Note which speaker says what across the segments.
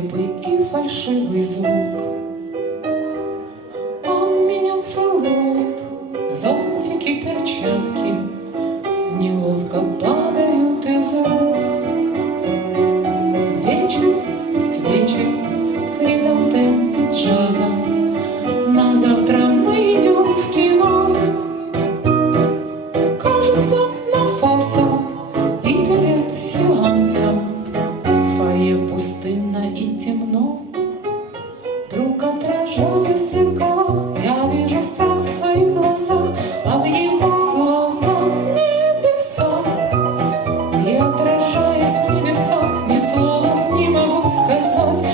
Speaker 1: Нелепый и фальшивый звук. Он меня целует, зонтики, перчатки Неловко падают из рук. Вечер, свечек, хризантем и джаза На завтра мы идем в кино Кажется, на фосе и перед сеансом Фойе пустынно и темно. Вдруг отражаясь в зеркалах Я вижу страх в своих глазах А в его глазах небеса. И отражаясь в небесах Ни словом не могу сказать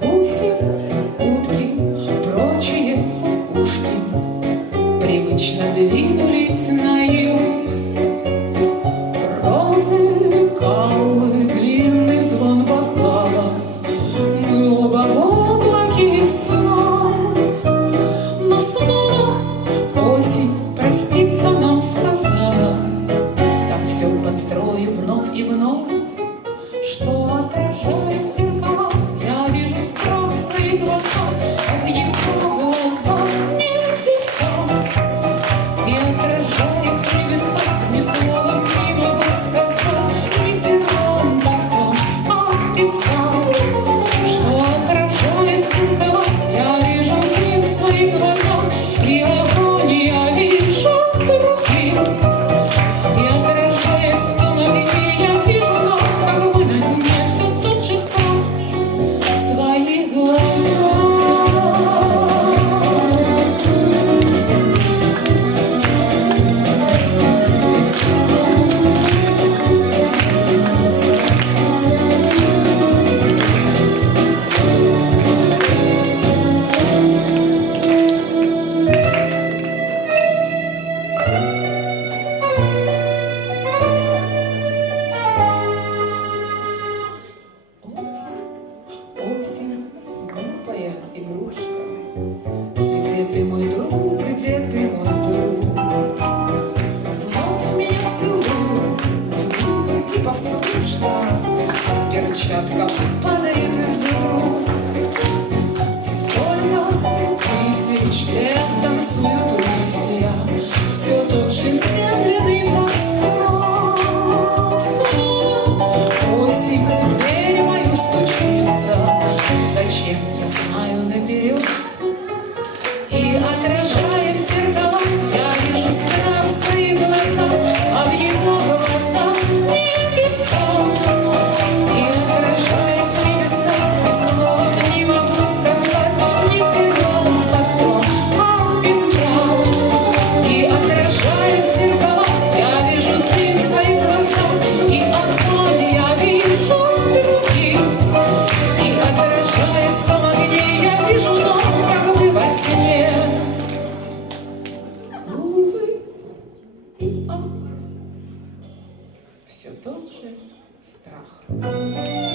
Speaker 1: Гуси, утки, прочие кукушки Привычно двинулись на юг. Розы, каллы, длинный звон бокала Мы оба Но снова осень проститься нам сказала. Так все подстрою вновь и вновь игрушка. Где ты, мой друг, где ты, мой друг? Вновь меня целуют в губы и послушно Перчатка падает из рук. Все тот же страх.